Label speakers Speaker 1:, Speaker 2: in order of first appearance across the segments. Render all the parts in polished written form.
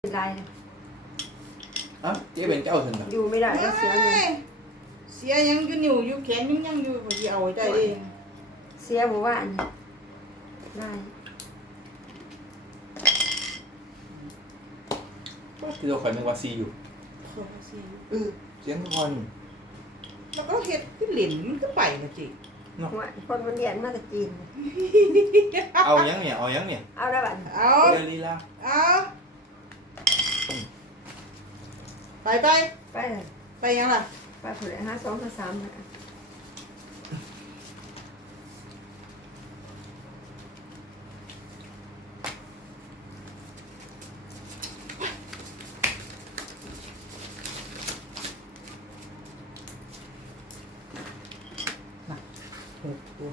Speaker 1: เป็นไร
Speaker 2: เอ้าเจ๊เป็นเจ้าสันนะ
Speaker 1: อยู่ไม่ได้ก็เสียเงิน
Speaker 3: เสียยังอยู่นิ้วอยู่แขนยังอยู่ก็สิเอาไว้ได้เอง
Speaker 1: เสียหมู่บ้านได้
Speaker 2: ที่เราคอยนึกว่าซีอยู่
Speaker 3: ขอเสีย
Speaker 2: เสียงทุกคน
Speaker 3: แล้วก็เฮ็ดขึ้นเหรียญมันก็ไปนะจิ
Speaker 1: หัวคนมันเรียนมาจากจีน
Speaker 2: เอายังเนี่ยเอายังเนี่ย
Speaker 1: เอาได้บัด
Speaker 3: เอา
Speaker 2: เรียลีลา
Speaker 3: เอาไป
Speaker 1: ไปเลย
Speaker 3: ไปยังล่ะ
Speaker 1: ไปผล5253นะ
Speaker 3: หกตัว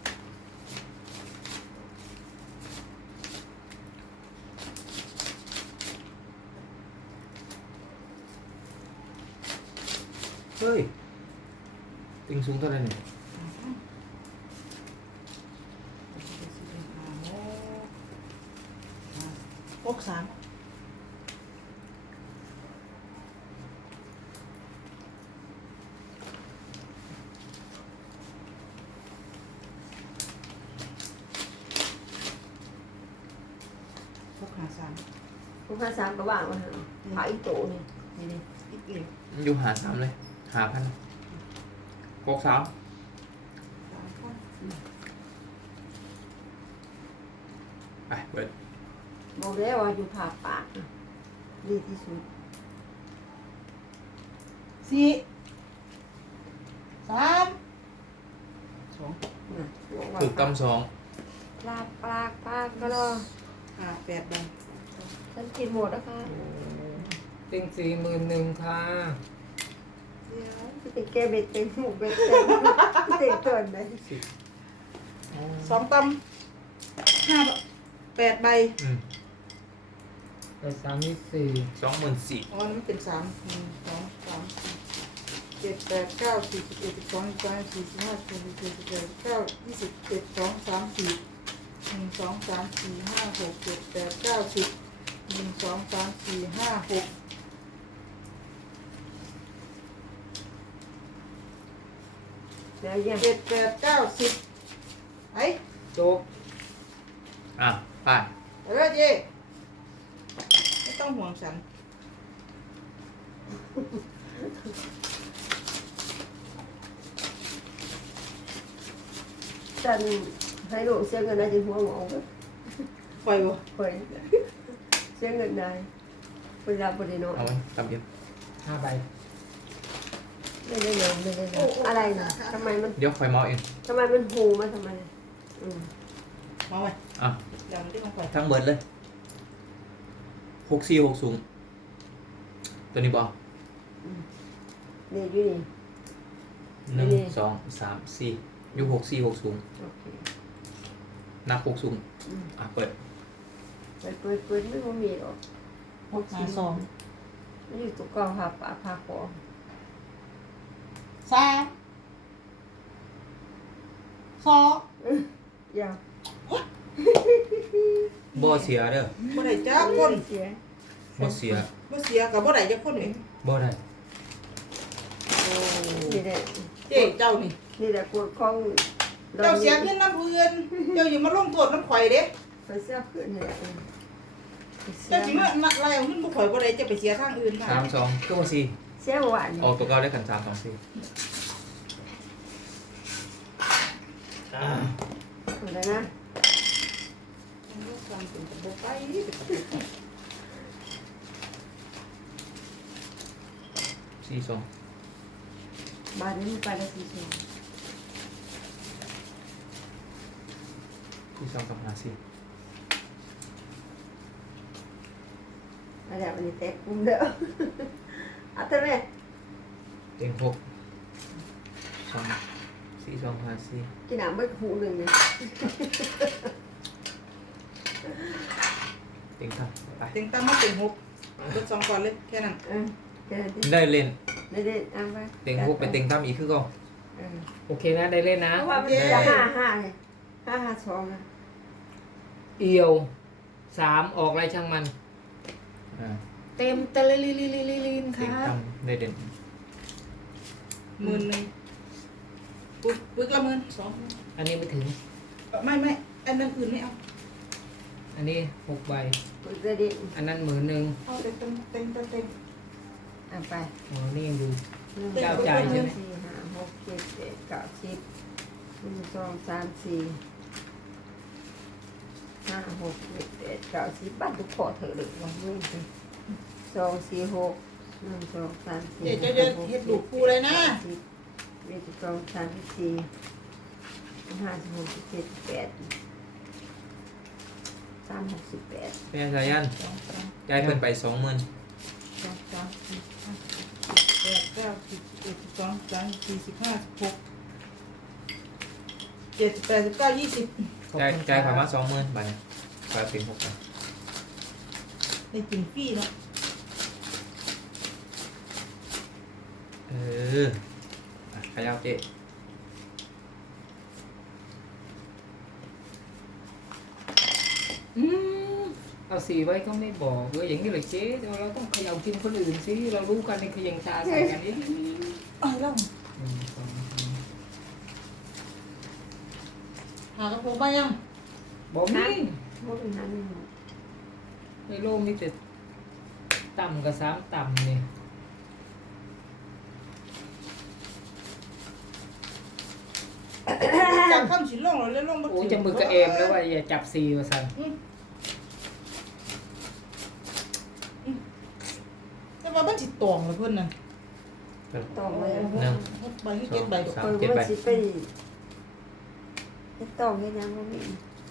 Speaker 2: เฮ้ยติงสูงเท่าไหร่เนี่ย
Speaker 3: หกสามหกห้าสาม
Speaker 1: 53ก็ว่างว่าหาหาอีโตนี่นี่
Speaker 3: อีกเดียว
Speaker 4: อยู่หาสามเลยหาพันหกสาม
Speaker 3: สามพัน
Speaker 4: ไปเปิด
Speaker 1: บอกแล้วว่าอยู่ผ่าปากดีที่สุด
Speaker 3: สี่สามสอง
Speaker 1: นะบอกว่า
Speaker 4: ถูกกำสอง
Speaker 1: ปลากก็รอ
Speaker 3: ห้าแปดใบ
Speaker 1: ฉันกินหมดแล้วค่ะ
Speaker 4: ติง41,000ค่ะ
Speaker 3: เดี๋ยว
Speaker 1: พี่ติแกเบ็ดเต็มหมูเบ็ดเต็มพี่ติเกินเลย
Speaker 3: สองตำห้าแปดใบ
Speaker 5: ไป34
Speaker 4: 24,000
Speaker 3: อ๋อนี่มันเป็นสามหนึ่งสองสามสี่เจ็ดแปดเก้าสิบสิบเอ็ดสิบสองสิบสามสิบสี่สิบห้าสิบหกสิบเจ็ดสิบแปดสิบเก้ายี่สิบเจ็ดสองสามสี่หนึ่งสองสามสี่ห้าหกเจ็ดแปดเก้าสิบหนึ่งสองสามสี่ห้าหก
Speaker 1: แล้วยัง
Speaker 3: เจ็ดแปดเก้าสิบไอ้
Speaker 5: จบ
Speaker 4: อ่ะไป
Speaker 3: เออเจ๊ไม่ต้องห่วงฉัน
Speaker 1: ฉันให้ลูกเสียเงินได้จนหัวหมอก็
Speaker 3: ปล่อยวะ
Speaker 1: เฮ้ยเสียเงินได้เวลาบริโน
Speaker 4: เอาไว้ตำเดียว
Speaker 5: 5 ใบ
Speaker 1: ไม่ได้เลยไม่ได้เลยอะไรนะทำไมมัน
Speaker 4: เดี๋ยวคอยเมาเอง
Speaker 1: ทำไมมันหูมาทำไมอืม
Speaker 3: มาไว้
Speaker 4: อ่ะ
Speaker 3: เดี๋ยวมันที่ของปล่อย
Speaker 4: ทั้งเบิร์ดเลย6460ตัวนี้บอ
Speaker 1: นี่อยู่นี่
Speaker 4: หนึ่ง
Speaker 1: นี่
Speaker 4: สองสามสี่อยู่6460
Speaker 1: โอเค
Speaker 4: นับ60
Speaker 1: อืม
Speaker 4: อ่ะเปิด
Speaker 1: เปิดไม่มีหรอก
Speaker 3: หกหาสอง
Speaker 1: มันอยู่ตัวกองพาปากพาคอ
Speaker 3: สามสอง
Speaker 1: ยาว
Speaker 4: บ่เสียเด้อ
Speaker 3: บ่ได้จ้าคน
Speaker 1: เสีย
Speaker 4: บ่เสีย
Speaker 3: บ่เสียกับบ่ได้จ้าคนนี่
Speaker 4: บ่ได้
Speaker 3: โอ้
Speaker 1: นี่แหละ
Speaker 3: เจ๊เจ้านี่
Speaker 1: นี่แหละกดของ
Speaker 3: เจ้าเสียเงินน้ำเพื่อนเจ้าอย่ามาลงโทษน้ำข่อยเด้
Speaker 1: ไปเสียขึ้นนี่แหละเสี
Speaker 3: เจ้าย สิมาอะไรเอาเงินบ่ข่อยบ่ได้จะไปเสียทางอื่นค่ะ
Speaker 4: 32คือว่าสี่
Speaker 1: เสียหวาน
Speaker 4: ออกตัวเก่าได้กัน3 2 4
Speaker 1: อะไรนะ
Speaker 3: ความเป็นตะบ่ไป
Speaker 4: 42
Speaker 1: บ้านนี้มันไปละสี่สิบ
Speaker 4: 42กับ54
Speaker 1: อะไรวันนี้เตะกุ้มเด้ออ่ะเท่าไหร่
Speaker 4: เต็ง6 2 4 2 5 4
Speaker 1: กินน้ำเบิดหูหนึ่งเลย
Speaker 4: เต็งครับไป
Speaker 3: เต็งตั้งมาเป็น6เบิด2ก่อนเลยแค่นั้น
Speaker 1: แค่นั้นดิ
Speaker 4: ได้เล่น
Speaker 1: ได้เอาไป
Speaker 4: เต็ง6เป็นเต็งตั้มอีกคือก็
Speaker 5: โอเคนะ ได้เล่นนะ
Speaker 1: เพราะว่ามันจะห้าเลย552นะ
Speaker 5: เอียว 3 ออกไรช่างมัน
Speaker 2: อ่า
Speaker 5: เต็มตะลิลิลิลิลิลินค
Speaker 2: ติง
Speaker 5: รับ
Speaker 2: ตั้มได้เด่น
Speaker 3: 10,000ปึ๊กละ12,000
Speaker 5: อันนี้ไม่ถึง
Speaker 3: ไม่อันนั้นอื่นไม่เอา
Speaker 5: อันนี้6 ใบ
Speaker 1: ปึกระดิ่ง
Speaker 5: อันนั้น10,000
Speaker 3: เอาเต็ง
Speaker 1: เอาไป
Speaker 5: อ๋อนี่ยังดู
Speaker 1: หนึ่ง
Speaker 5: เก้าจ่ายใช่ไหม
Speaker 1: สี่ห้าหกเจ็ดแปดเก้าสิบหนึ่งสองสามสี่ห้าหกเจ็ดแปดเก้าสิบบ้านทุกขอเถอะหรือว่าเงินสิสองสี่หกหนึ่งสองสามสี่
Speaker 3: เดี๋ยวจะเฮ็ดลูกปูเลยนะ
Speaker 1: สิบเอ็ดสิบสองสามสิบสี่ห้าสิบหกสิบเจ็ดสิบแปด368
Speaker 2: แม่สายัน
Speaker 3: 2 3
Speaker 2: ย้ายเพิ่นไป20,000
Speaker 3: 2 3 4 5 8 9 10 11 12 13 14 15 16 17 18 19 20
Speaker 2: จ่ายผ่านมา20,000ไปไปเป็น6ไป
Speaker 3: ได้กินฟรีเนาะ
Speaker 2: เอออ่ะขยับเจ๊
Speaker 5: เอา4 ไว้ก็ไม่บอกอย่างนี้เลยเจ๊เราต้องเขย่ากินคนอื่นสิเรารู้กันในขยังตาใส่กันนี่
Speaker 3: อ้าวแล้ว
Speaker 5: 1 2
Speaker 3: หากระโปรงมายัง
Speaker 5: 3บอกนี่
Speaker 1: บ่เป็นนั้นนี่
Speaker 5: ในโลกมีแต่ต่ำกับ3 ต่ำเนี่ย
Speaker 3: จากข้ามสิลงเราเล่นลงบ่
Speaker 5: โอ้จะมือกระเอมแล้วว่าอย่าจับ4มาสั่น
Speaker 3: แต่ว่ามันสิตองเลยเพิ่นน่ะ
Speaker 1: ต้องเลย
Speaker 3: 6ใบคือ7ใบดอก
Speaker 1: คอยว่าสิไปต้องเฮ็ดหยังบ่มี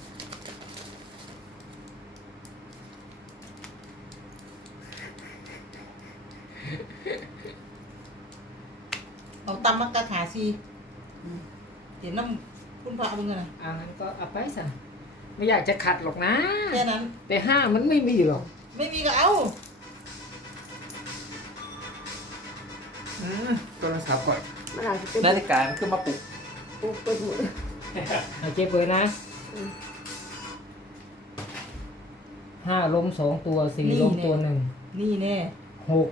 Speaker 3: เอาตำมากระขาซีเห็นน้ำคุณพระเอาเป็นไงน่ะ
Speaker 5: งั้นก็เอาไปสั่นไม่อยากจะขัดหรอกนะ
Speaker 3: แค่นั้น
Speaker 5: แต่5มันไม่มีหรอก
Speaker 3: ไม่มีก็เอา
Speaker 2: โทรศัพท์ก่อน
Speaker 1: มันอาจจะเป็น
Speaker 2: นาฬิกามันขึ้นมาปลุก
Speaker 1: ปุ๊บเปิดหมด
Speaker 5: เอาเจ๊เปิดนะ5ล้ม2 ตัว4ล้มตัว1
Speaker 3: นี่แน่
Speaker 5: 6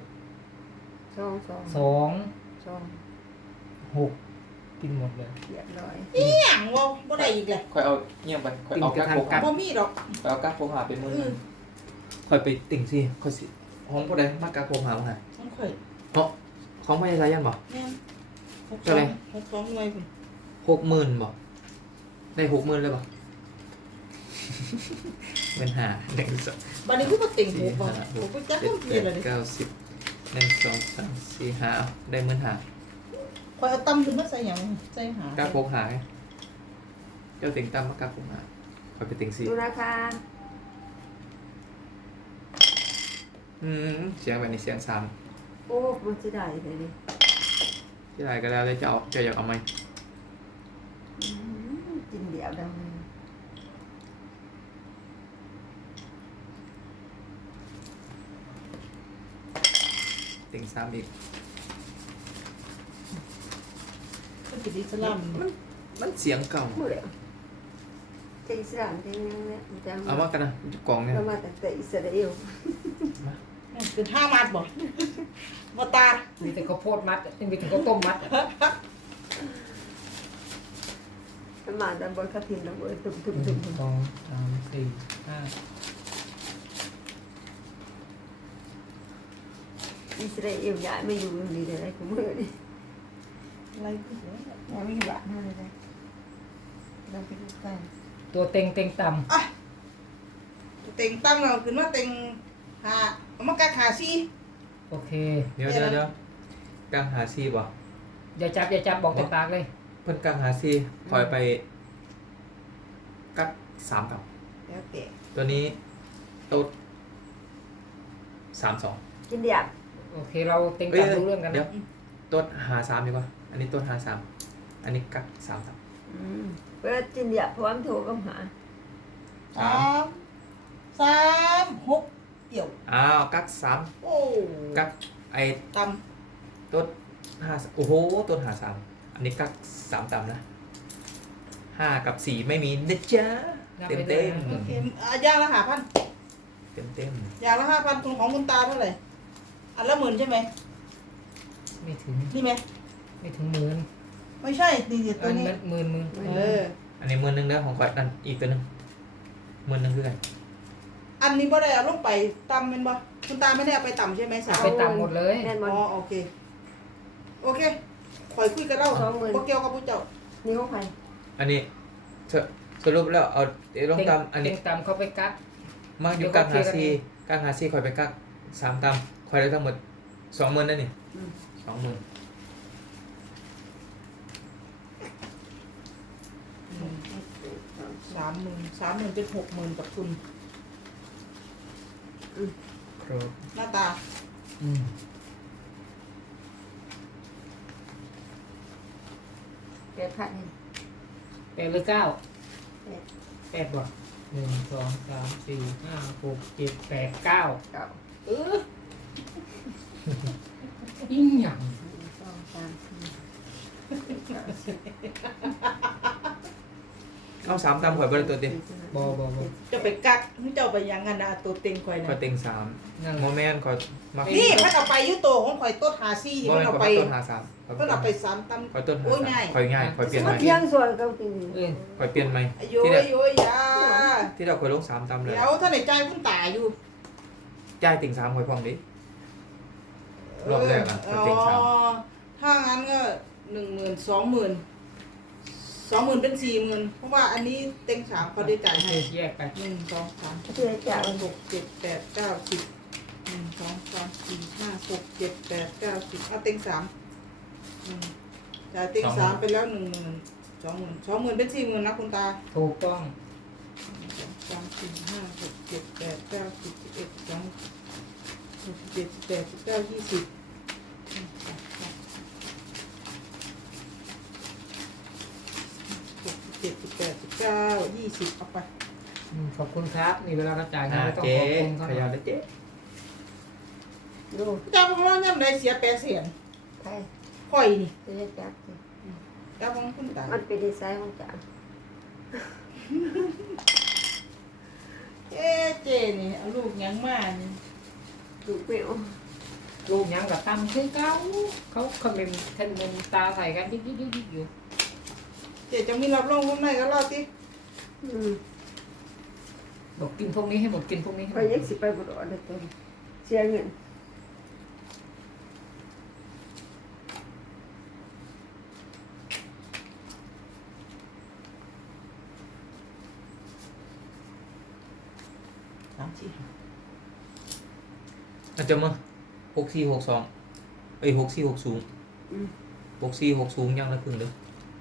Speaker 1: 2
Speaker 5: 2 6กินหมดเลย
Speaker 1: เรียบร้อย
Speaker 3: อีหยังวะบ่ได้อีกแหละ
Speaker 2: ค่อยเอาเงียบไปค่อยเอากักโปกหา
Speaker 3: บ่มีดอก
Speaker 2: ค่อยเอากักโปกหาเป็นมือค่อยไปติ่งสิค่อยสิห้องผู้ใดมากกักโปกหาบ่ฮะ
Speaker 3: ต้องข่อย
Speaker 2: เนาะของไม่สายันบ่
Speaker 3: แม่น
Speaker 2: เท่าไหร่
Speaker 3: 62หน่วยพุ่น
Speaker 2: 60,000บ่ได้60,000เลยบ่ เป็นหา1 2
Speaker 3: บัดนี้คือบ่เต็งหูบ่
Speaker 2: 4 5
Speaker 3: ผมก็จัก
Speaker 2: 6
Speaker 3: ต้องเปลี่ยนแล้ว
Speaker 2: 7
Speaker 3: นี่
Speaker 2: 8 9 10 1 2 3 4 5เอาได้15,000
Speaker 3: ข่อยเอาตำขึ้นมาใส่หยังใส่หา
Speaker 2: กักโปกหาเจ้าติ่งตั้มมากักโปกหาค่อยไปติ่งสิ
Speaker 1: ดูราคา
Speaker 2: เสียงแบบนี้เสียงซ้
Speaker 1: โอ้มันสิได้เลยดิ
Speaker 2: ำที่ไรก็แล้วเลยจะเอาจะอยากเอาไหม
Speaker 1: กินเดียวดังเลย
Speaker 2: ติ่งซ้ำอีก
Speaker 3: เป็นกิจอิสลาม
Speaker 2: มันเสียงเก่า
Speaker 1: มื้อเดียวจะอิสลามจะยังไงจัง
Speaker 2: เอามากันนะกล่องเนี่ย
Speaker 1: เรามาตั้งแต่อิสราเอล
Speaker 3: เกิน5มัดบ่บ่ตา
Speaker 5: มีแต่ข้าวโพดมัดนี่มีแต่ข้าวต้มมัด
Speaker 1: มาดันบนกระถิ่นระเบิดตุ่ม
Speaker 5: 1 2 3 4 5
Speaker 1: อิสราเอลย้ายมาอยู่ตรงนี้ได้กูมื้อนี่
Speaker 3: อะไรขึ้นแล้ว
Speaker 1: ยังมีบาทนั่นเลยเราไปดูกัน
Speaker 5: ตัวเต็งต่
Speaker 3: อ่ะเต็งตั้งเราขึ้นมาเต็งหาเอามากะขาซี
Speaker 5: ำโอเค
Speaker 2: เดี๋ยวกลางหาซีบ่
Speaker 5: อย่าจับบอกแต่ปากเลย
Speaker 2: เพิ่นกลางหาซีคอยไปกัก3กับ
Speaker 1: แล้วแก
Speaker 2: ตัวนี้โต๊ด32
Speaker 1: กินเดียบ
Speaker 5: โอเคเราเต็งต่ำรู้เรื่องกัน
Speaker 2: เดี๋ยว
Speaker 5: นะ
Speaker 2: โต๊ดหา3ดีกว่าอันนี้โต๊ดหา3อันนี้กัก3กับ
Speaker 1: เปิดกินเดียบเพราะว่ามันโทรกับหา
Speaker 3: 6เดี่ยว
Speaker 2: อ้าวกัก
Speaker 3: โอ้
Speaker 2: 3กักไอ้
Speaker 3: ต
Speaker 2: โต๊ด5โอ้โหโต๊ดหา3อันนี้กัก3ต่ำนะ5กับ4ไม่มีนะจ๊ะเต็ม
Speaker 3: ำโอเคย่างละ5,000
Speaker 2: เต็มเต็ม
Speaker 3: อย่างละ5,000ของคุณตาเท่าไหร่อันละ10,000ใช่ไหม
Speaker 5: ไม่ถึง
Speaker 3: นี่ไหม
Speaker 5: ไม่ถึงหมื่น
Speaker 3: ไม่ใช่นี่ตั
Speaker 5: อั
Speaker 3: วน นี้
Speaker 5: นั้นหมื่น
Speaker 2: อันนี้10,000เด้อของข่อยนั่นอีกตัวหนึง10,000คือกัน
Speaker 3: อันนี้บ่ได้เอาลงไปต่ำเป็นบ่คุณตาไม่ได้เอาไปต่ำใช่ไหมสาว
Speaker 5: ไปต่ำหมดเลย
Speaker 1: แน่นบอ
Speaker 3: อ๋
Speaker 1: ล
Speaker 3: อโอเคคอยคุยกันเล่าบ่เกี่ยวกับผู้เจ้า
Speaker 1: นี่ของใคร
Speaker 2: อันนี้สรุปแล้วเอาลงตามอันนี้
Speaker 5: เต็งต่ำเขาไปกัก
Speaker 2: มากอยู่กักหาซีกักหาซีข่อยไปกัก3ตามข่อยได้ทั้งหมด20,000นั่นนี่
Speaker 1: อืม
Speaker 2: 20,000
Speaker 3: 30,000เป็น60,000กับทุน
Speaker 2: ครับ
Speaker 3: หน้าตา
Speaker 1: แปดพันนี่
Speaker 5: แปดหรือเก้า
Speaker 1: แปด
Speaker 5: แปดบ่1 2 3 4 5 6 7 8 9
Speaker 1: เก้า
Speaker 5: ยิ่งหยัง
Speaker 1: 1 2 3 4 5 6
Speaker 2: เอา3ตามข่อยบ่ได้ตัวเต็ม
Speaker 5: บ่
Speaker 3: จะไปกักเจ้าไปยังกันนะตัวเต็งข่อย
Speaker 2: ข่อย
Speaker 3: นะ
Speaker 2: เต็ง
Speaker 5: นั่น
Speaker 2: 3โมแมนข่อยมัก
Speaker 3: นี่มันเอาไปยุโตของข่อยต้นหาซี่
Speaker 2: บ่
Speaker 3: มัน
Speaker 2: แม่น
Speaker 3: เอา
Speaker 2: ข่อย
Speaker 3: ไป
Speaker 2: ต้นหา3
Speaker 3: มันเอาไป3ตำ
Speaker 2: ข่อยต้นหา
Speaker 3: โอ้ยง่าย
Speaker 2: ข่อยง่ายข่อยเปลี่ยน
Speaker 1: 3
Speaker 2: ให
Speaker 1: มั
Speaker 2: ม่
Speaker 1: นเที่ยงส่วนกับจริง
Speaker 2: ข่อยเปลี่ยนใหม่
Speaker 3: โยยโยยยา
Speaker 2: ที่เราข่อยลง3ตามเลย
Speaker 3: เดี๋ยวท่านไหนใจคุณตาอยู่
Speaker 2: จ่ายเต็ง3ข่อยพร้อมดิ รอบแรกอะข่อยเต็ง3
Speaker 3: ถ้างั้นก็10,000 20,000 20,000เป็น40,000เพราะว่าอันนี้เต็ง3เขาได้จ่าย
Speaker 5: โอเค
Speaker 3: ให้
Speaker 5: แยกไป
Speaker 3: 1 2 3
Speaker 1: เพื่อจะเอา
Speaker 3: 6 7 8 9 10 1 2 3 4 5 6 7 8 9 10เอาเต็ง3จ่ายเต็ง3ไปแล้ว10,000 20,000เป็น40,000นะคุณตา
Speaker 5: ถูกต้อง
Speaker 3: 3 4 5 6 7 8 9 10 11 12 17 18 19 20 17 18 19 20เอาไป
Speaker 5: ขอบคุณครับนี่เวลาเราจ่ายเงินเราต้อง
Speaker 2: เจ๊
Speaker 5: ขอบคุณเขา
Speaker 2: ขยันเลยเจ๊
Speaker 1: ดู
Speaker 3: เจ้าของเราเนี่ยมันได้เสียแปดเสียน
Speaker 1: ไทย
Speaker 3: ค่อยนี่
Speaker 1: จะจับ
Speaker 3: เจ้าของคุณตา
Speaker 1: มันเป็นดีไซน์ของจ๋า
Speaker 3: เจนี่เอาลูกยังมานี่
Speaker 1: ดูไม่ออก
Speaker 5: ลูกยังกับตั้มคือเก้าเขาคอมเมนต์ท่านมนตาใส่กันยิกอยู่
Speaker 3: เจจะมีรับรองคนไหนก็รอติ
Speaker 5: บอกกินพวกนี้ให้หมดกินพวกนี้ให้
Speaker 1: ไป
Speaker 5: หมด
Speaker 1: ยักสิไปบุตรอะไรตัวเสียเงิน
Speaker 2: อาจจะมา64626460 6460ยังละครึ่งเด้อ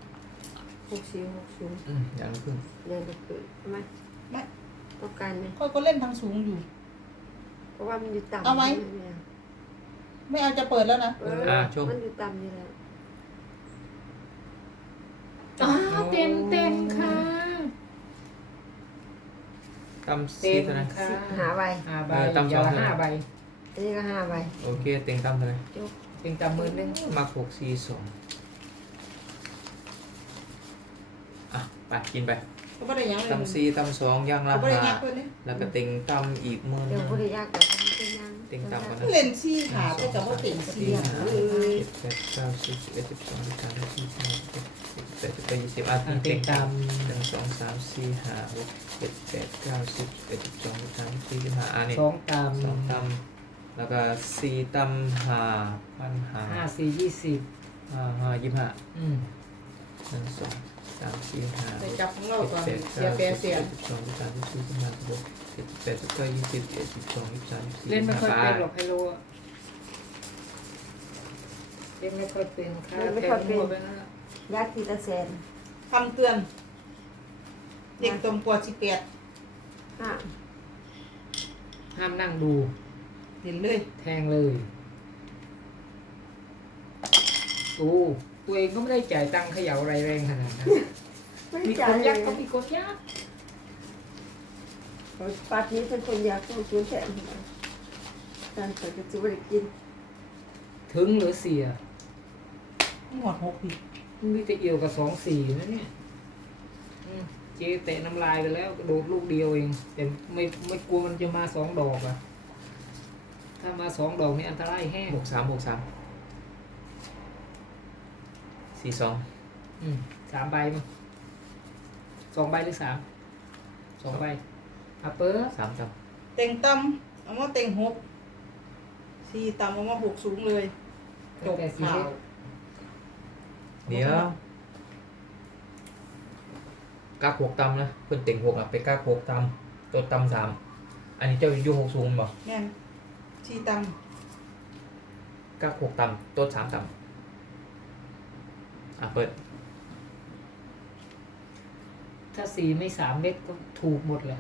Speaker 1: 6460
Speaker 2: ยังละครึ่ง
Speaker 1: เดือนละคืนไหม
Speaker 3: ไม่
Speaker 1: ต้องการไหม
Speaker 3: ค่อยก็เล่นทางสูงอยู่
Speaker 1: เพราะว่ามันอยู่ต่ำ
Speaker 3: เอาไหม ไม่เอาจะเปิดแล้วนะ
Speaker 1: มันอยู่ต่ำนี่แหละ
Speaker 5: เต็มค่ะ
Speaker 2: ตาม
Speaker 5: เต็
Speaker 2: ซี
Speaker 5: ม
Speaker 2: เท่าไหร่
Speaker 5: ค่ะ
Speaker 1: 5 ใบ
Speaker 5: 5 ใบ
Speaker 2: ตาม
Speaker 5: อย่าละ
Speaker 2: สอง
Speaker 5: 5 ใบ
Speaker 1: อันนี้ก็5 ใบ
Speaker 2: โอเคเต็งตามเท่าไหร่
Speaker 5: เป็นจำมือนึง
Speaker 2: มัก642อ่ะไปกินไป
Speaker 3: ก็ไม่ได้ยังเลย
Speaker 2: ตำ4ตำ2ย่างละ
Speaker 3: ก็ไม่ได้ยัก
Speaker 2: 5
Speaker 3: เพื่อนนี่
Speaker 2: แล้วก็เต็งตำอีกมื้อ
Speaker 1: เดี๋
Speaker 2: นึ
Speaker 1: ยว
Speaker 2: ง
Speaker 1: บริยากแต่ทำเป็นยัง
Speaker 2: เต็งต่ำกว่านั้น
Speaker 3: เล่นซี่หาไปกับว่าเต็งซี่
Speaker 2: 4
Speaker 3: หา
Speaker 2: 5
Speaker 3: เลย
Speaker 2: 6 7 8 9 10 11 12 13 14 15 16 17 18 20อ่ะ
Speaker 5: เต็
Speaker 2: เต็
Speaker 5: ง
Speaker 2: ง
Speaker 5: ตา
Speaker 2: ตำ1 2 3 4 5 6 7 8 9 10 11 12 13 14 15อ่ะนี่
Speaker 5: 2ตาม
Speaker 2: 2ตำแล้วก็4ตำ5
Speaker 5: 5 4 20
Speaker 2: 25
Speaker 5: อืม
Speaker 2: 1 2 3 4 5
Speaker 3: ไปจับของเราก่อน
Speaker 2: 7
Speaker 3: เสียแปดเสียน
Speaker 2: 12 13 14 15 16 17 18 19 20 21 22 23 24
Speaker 5: เล่นไม่ค่อยเป็นหรอก
Speaker 2: 25
Speaker 5: ไฮโลอะเล่นไม่ค่อยเป็นค่ะแทงหัวไปนั่นแหละ
Speaker 1: ยากทีละแสน
Speaker 3: คำเตือน เด็กต่ำกว่า18
Speaker 1: ห้า
Speaker 5: ห้ามนั่งดู
Speaker 3: เห็นเลย
Speaker 5: แทงเลยโอ้ตัวเองก็ไม่ได้จ่ายตังค์เขย่าอะไรแรงขนาดนั้น
Speaker 1: ไม่
Speaker 5: มี
Speaker 1: จ่า
Speaker 5: ค
Speaker 1: ย
Speaker 5: น
Speaker 1: เล
Speaker 5: ยั
Speaker 1: ย
Speaker 5: กษ์ก็มีคนยักษ์
Speaker 1: ปัดนี้เป็นคนอยากต้องชวนแทนการเปิดกระจุบได้กิน
Speaker 5: ถึงหรือเสีย
Speaker 3: หมด6ปี
Speaker 5: มันมีแต่เอี่ยวกับ2 4นะเนี่ยอืม
Speaker 3: เจ
Speaker 5: จ๊เตะน้ำลายไปแล้วกระโดดลูกเดียวเองแต่ไม่กลัวมันจะมา2 ดอกอะถ้ามา2 ดอกนี่อันตรายแห้ง
Speaker 2: บวก3 42
Speaker 5: 3 ใบมั้ง2 ใบหรือ2 ใบอ่ะเปิด
Speaker 2: 3ต่
Speaker 3: เต็งต่ำเอามาเต็ง6สี่ต่ำเอามา6สูงเลยจบ
Speaker 5: แต่สี
Speaker 3: ข่าว
Speaker 2: ำเดี๋ยวกัก6ต่ำนะเพิ่นเต็ง6อ่ะไปกัก6ต่ำตัวต่ำ3อันนี้เจ้าอยู่6สูงบ่
Speaker 3: แม่นสี่ต่
Speaker 2: กัก6ต่ำตัว3ต่ำเปิด
Speaker 5: ถ้าสีไม่3 เม็ดก็ถูกหมดเลย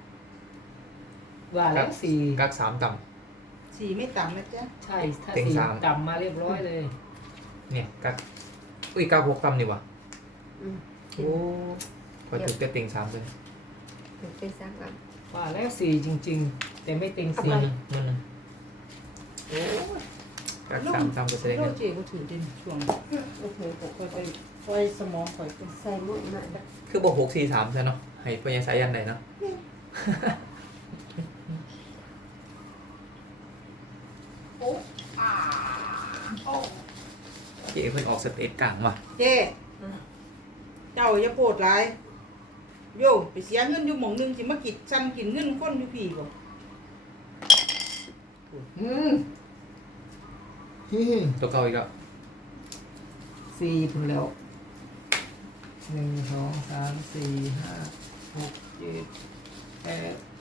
Speaker 5: ว่าแล้วสี
Speaker 2: กัก3ต่ำ
Speaker 3: ำสี่ไม่ต่ำนะจ๊ะ
Speaker 5: ใช่ถ้า
Speaker 2: เต็ง
Speaker 5: สี
Speaker 2: สาม
Speaker 5: ต่ำมาเรียบร้อยเลย
Speaker 2: เนี่ยกักกัก6ต่ำนี่วะ
Speaker 1: อืม
Speaker 2: โอ้พอถึงจะเต็ง3เลย
Speaker 1: ถึงเป็นสามอัน
Speaker 5: ว่าแล้วสีจริงๆ แต่ไม่เต็ง
Speaker 1: เอา
Speaker 5: สี
Speaker 1: ไป
Speaker 2: นั่นน่ะโอ้ยกัก3ต่ำก็แสดง
Speaker 3: โล
Speaker 2: ว่า
Speaker 3: เจก็ถือเป็นช่วง
Speaker 1: โอเค
Speaker 3: ค่อยไปไฟสมองค่อย
Speaker 1: ใส่หมุดมา
Speaker 2: คือบอก6 4 3ใช่เนาะให้ปัญญาสายันไหนเนาะ เจ๊เพิ่นออกสเตจกลางว่ะ
Speaker 3: เจ๊เจ้าอย่าโปรดหลายโยไปเสียเงินอยู่หม่องหนึงสิมากินซ้ำกินเงินคนอยู่พี่บ่
Speaker 2: ตัวเก่าอีกแล้ว
Speaker 5: สีพุ่นแล้ว1 2 3 4 5 6 7 8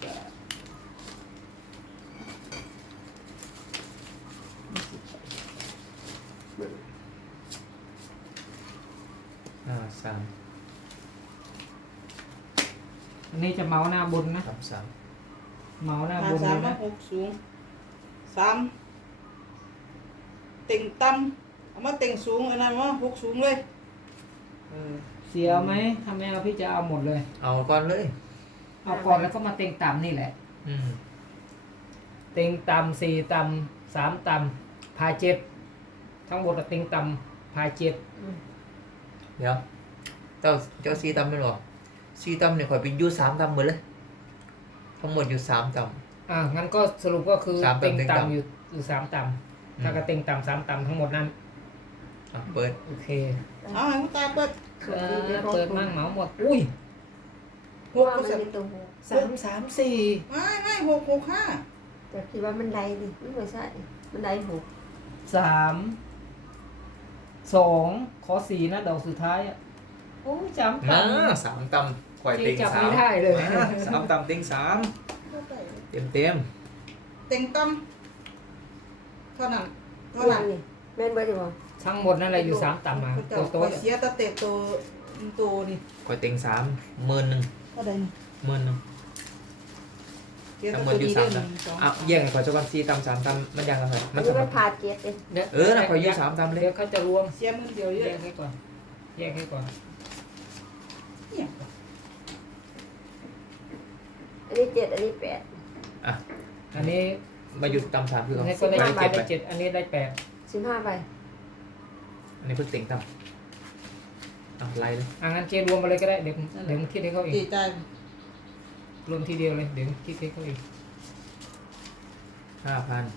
Speaker 2: 3
Speaker 5: อันนี้จะเมาส์หน้าบนนะ
Speaker 2: 3
Speaker 5: เมาส์หน้า
Speaker 3: หา
Speaker 5: บน
Speaker 3: สาม
Speaker 5: เลย
Speaker 3: มา
Speaker 5: นะ
Speaker 3: 6สูง3เต็งต่ำเอามาเต็งสูงอันนั้นมา6สูงเลย
Speaker 5: เสียไหมถ้าไม่เอาพี่จะเอาหมดเลย
Speaker 2: เอาก่อนเลย
Speaker 5: เอาก่อนแล้วก็มาเต็งต่ำนี่แหละ
Speaker 2: อืม
Speaker 5: เต็งต่ำ4 ต่ำ3 ต่ำพา7ทั้งหมดอะเต็งต่ำพา7
Speaker 2: เดี๋ยวเจ้าซีตำไม่หรอซีตำเนี่ยข่อยไปอยู่3ตำหมดเลย ทั้งหมดอยู่3ต
Speaker 5: งั้นก็สรุปก็คือ
Speaker 2: สามต่ำ
Speaker 5: เต็ง
Speaker 2: เต็ง
Speaker 5: ต่ำ
Speaker 2: ต่ำ
Speaker 5: อยู่3 ต่ำถ้าก็เต็งต่ำ3 ต่ำทั้งหมดนั้น
Speaker 2: เปิด
Speaker 5: โอเค
Speaker 3: เอาให้กูตาเปิด
Speaker 5: เปิดมั่งเหมาหมดอุ้ย
Speaker 3: ห
Speaker 1: ว่าก
Speaker 3: ก็
Speaker 1: มัน
Speaker 3: สับ
Speaker 1: เป็นตัวหก
Speaker 5: 3 3 4
Speaker 3: ไม่6
Speaker 1: แต่คิดว่ามันได้ดิมันไม่ใช่มันได้หก
Speaker 5: 3 2ขอ4นะดอกสุดท้ายอ่ะโอ้ยจำ
Speaker 2: นะ
Speaker 5: ต่ำ
Speaker 2: 3ตำข่อย
Speaker 5: เจ๊
Speaker 2: เต็ง
Speaker 5: จับ
Speaker 2: 3
Speaker 5: ไม่ได้เลย
Speaker 2: 3ตำเต็ง3
Speaker 3: 5
Speaker 2: เต็ม
Speaker 3: เต็งต่ำเท่านั้น
Speaker 1: นี่แม่นเบอร์ดีบ่
Speaker 5: ทั้งหมดนั่นแหละอยู่3 ต่ำมา
Speaker 3: เจ้า
Speaker 5: ตัว
Speaker 3: ไป
Speaker 5: โต๊ะ
Speaker 3: เสียตะเตะตัวนี่
Speaker 2: ข่อยเต็ง3 10,000
Speaker 3: เท่าใดนี่
Speaker 2: 10,000
Speaker 3: เสีย
Speaker 2: ทั้
Speaker 3: ตะ
Speaker 2: งหม
Speaker 3: ตั
Speaker 2: ด
Speaker 3: ว
Speaker 2: อยู่
Speaker 3: นี้
Speaker 2: 3
Speaker 3: ได้
Speaker 2: ต
Speaker 3: 1 2
Speaker 2: ำแย่งให้ข่อยสักวัน4ตำ3ตำมันยังไง
Speaker 1: อั
Speaker 2: มัน น
Speaker 1: นี้
Speaker 2: สำ
Speaker 1: มั
Speaker 2: คั
Speaker 1: น
Speaker 2: ญ
Speaker 1: พาเจ็ดเอง
Speaker 2: น่ะข่อยอยู่3ตำเลย
Speaker 5: เดี๋ยวเขาจะรวม
Speaker 3: เสียมือเดียวเย
Speaker 5: แย
Speaker 3: อะ
Speaker 5: กให้ก่อนแยกให้ก่อน
Speaker 3: เนี่ย
Speaker 1: อันนี้เจ็ดอันนี้แปด
Speaker 2: อ่ะ
Speaker 5: อันนี้
Speaker 2: มาอยู่ตำ3คือเขา
Speaker 5: ให้ก็ได้
Speaker 2: ข่อย
Speaker 5: 7
Speaker 2: ได้
Speaker 5: ได้
Speaker 2: 7
Speaker 5: 7อันนี้ได้
Speaker 1: 15ใบ
Speaker 2: อันนี้เพิ่งเต็งตำไล่เลย
Speaker 5: 8งั้นเจรวมมาเลยก็ได้เดี๋ยวผมคิดให้เขาเอง
Speaker 3: ตีใจ
Speaker 5: รวมทีเดียวเลยเดี๋ยวคิดให้เขาเอง
Speaker 2: 5,000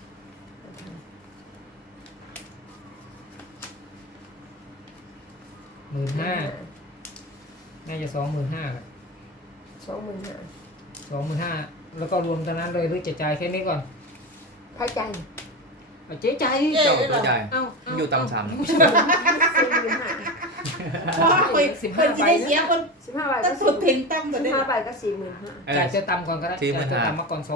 Speaker 5: 15,000น่าจะ25,000แหละ
Speaker 1: 25,000
Speaker 5: 25,000แล้วก็รวมตอนนั้นเลยหรือจะจ่ายแค่นี้ก่อน
Speaker 1: พาใจ
Speaker 5: เอาเจ๊ใจาย
Speaker 2: เจ้าตัวใหญ่
Speaker 5: เอ้า
Speaker 2: มันอยู่ตำ3
Speaker 3: เพราะว่าคนจะได้เสียคน
Speaker 1: 15ใบ
Speaker 3: ต้
Speaker 1: ก็
Speaker 3: องสุดถึงตั้งแต่ได้
Speaker 1: 15ใบก็45,000
Speaker 5: จ่ายจะต่ำก่อนก็ได้
Speaker 2: 45,000
Speaker 5: จ่ายจะต่ำมาก่อน25,000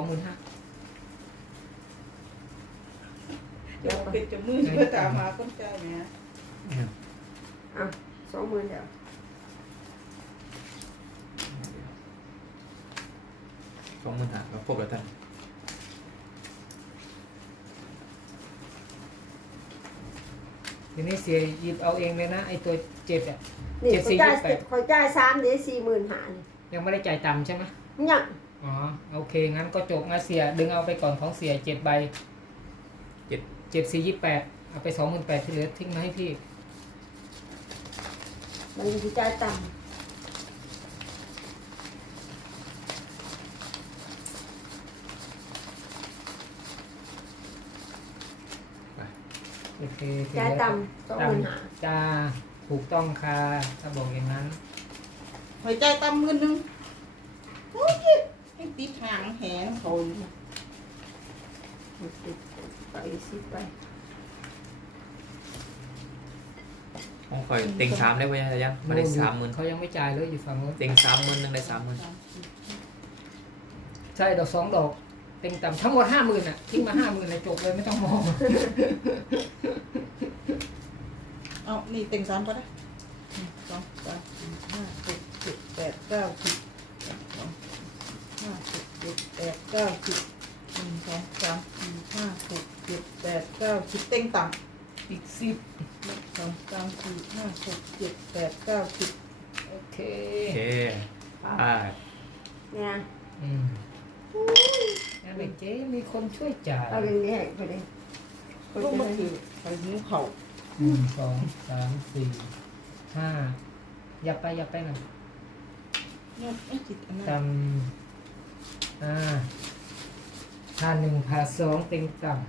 Speaker 3: เดี๋ยวเป็นจมือเพื่อตามหาคนใจเนี่ย
Speaker 1: อ่ะ20,000เดี๋ยว
Speaker 2: 25,000ก็ครบแล้วท่าน
Speaker 5: ทีนี้เสียหยิบเอาเองเลยนะไอตัว7อ่ะ
Speaker 1: นี่
Speaker 5: 74
Speaker 1: คอยจ่าย3เดี๋ยว45,000นี่
Speaker 5: ยังไม่ได้จ่ายต่ำใช่ไหม
Speaker 1: ยัง
Speaker 5: อ๋อโอเคงั้นก็จบงั้นเสียดึงเอาไปก่อนของเสีย7 ใบ 7 4 28เอาไป 28,000ที่เหลือทิ้งมาให้พี่
Speaker 1: มันสิจ่ายต่ำ
Speaker 5: โอเค
Speaker 1: จ่ายต่ำ25,000
Speaker 5: จ้าถูกต้องค่ะถ้าบอกอย่างนั้น
Speaker 3: หอยใจตำเงินหนึงโอ้ยให้ติดหางแหงเขา
Speaker 1: 60ไป10ไป
Speaker 4: ของข่อยเต็งสามได้ป่ะยังมาได้30,000
Speaker 5: เขายังไม่จ่ายเลยอยู่ฝั่งนู้น
Speaker 4: เต็ง30,000นึงได้30,000
Speaker 5: ใช่ดอก2 ดอกเต็งต่ำทั้งหมด50,000อ่ะทิ้งมา50,000เลยจบเลยไม่ต้องมอง
Speaker 3: เอานี่เต็งสามก็ได้หนึ่งสองสามสี่ห้าหกเจ็ดแปดเก้าสิบสองห้าหกเจ็ดแปดเก้าสิบหนึ่งสองสามสี่ห้าหกเจ็ดแปดเก้าสิบเต็งต่ำ
Speaker 5: อีก10
Speaker 3: หนึ่งสองสามสี่ห้าหกเจ็ดแปดเก้าสิบ
Speaker 5: โอเค
Speaker 4: โอเคอ่า
Speaker 1: เนี่ย
Speaker 5: อืมงั้นเด็กเจ๊มีคนช่วยจ่าย
Speaker 1: เอาเรื่องนี้ให้ไปเลย
Speaker 3: ลูกมันคือไปหิวเข่า
Speaker 5: 1 2 3 4 5อย่าไปหน่อย
Speaker 3: เนี่ยไอ้จิตอันนั้น
Speaker 5: ตำพา1พา2เต็งต่ำ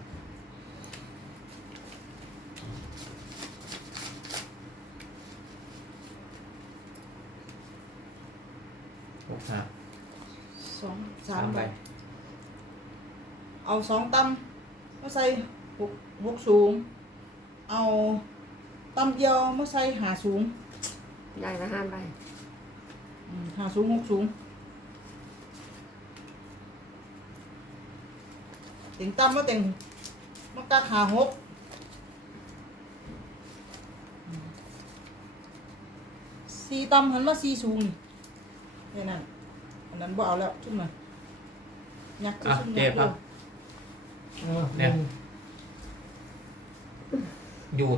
Speaker 4: 65
Speaker 3: สองสา
Speaker 4: 3
Speaker 3: ม
Speaker 4: ใบ
Speaker 3: ใบเอาสองตำมาใส่หกสูง เอาตำเดียวมาใส่หาสูง
Speaker 1: อย่างละ5ใบ
Speaker 3: หาสูงหกสูงเต็งตำมาเต็งมากาหาหกสี่ตำหันมาสี่สูงนี่แค่นั้นอันนั้นบ่เอาแล้วชุ่มหน่อยยักษ์
Speaker 4: อ่ะ
Speaker 3: ชุ่ม
Speaker 4: เจ็บครับ
Speaker 5: เนี่ย
Speaker 4: อยู่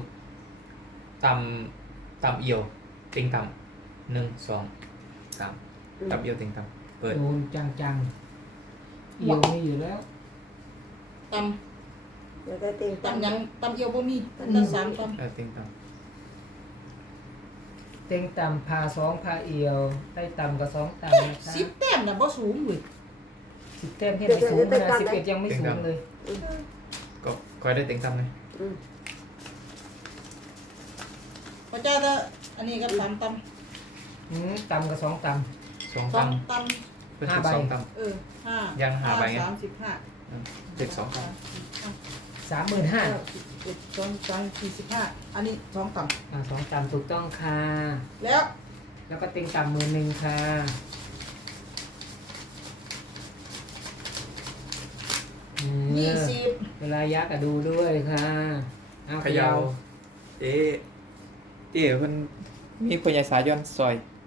Speaker 4: ต่ำเอียวเต็งต่ำ1 2 3ต่ำเอียวเต็งต่ำเปิด
Speaker 5: โดนจังๆเอียวมีอยู่แล้ว
Speaker 3: ต
Speaker 1: แล้วก็เต็ง
Speaker 3: ำตำยังตำเอียวบ่มีตำสามตำ
Speaker 4: เต็งต่
Speaker 5: เต็งต่ำพา2พาเอียวได้ต่ำกับ2ต่ำนะคะ
Speaker 3: สิบแต้มน่ะบ่สูงเลย
Speaker 5: 10 แต้มที่ไหนสูงนะ11ยังไม่สูงเลย
Speaker 4: ำก็ค่อยได้เต็งต่ำเลย
Speaker 3: พระเจ้าจะอันนี้ก็สามต
Speaker 5: ต่ำกับ2ต่
Speaker 4: สอง
Speaker 3: ำสอง
Speaker 4: ต่ำ
Speaker 3: ต
Speaker 4: เป็น
Speaker 5: ห้าใบ
Speaker 4: สองต่
Speaker 3: ำห้า
Speaker 4: ยังหาใบไง
Speaker 3: 35
Speaker 4: ำเจ็ดสองต่ำ
Speaker 5: 35,000
Speaker 3: 11 12 13 45อันนี้สองต
Speaker 5: 2ต่ำถูกต้องค่ะ
Speaker 3: ำแล้ว
Speaker 5: แล้วก็เต็งต่ำ10,000ค่ะ
Speaker 3: 20
Speaker 5: เวลายักษ์อะดูด้วยค่ะเอา
Speaker 4: เขยาวเอ๊ะเอ๊ะมันมีพญาสายย้อนซอย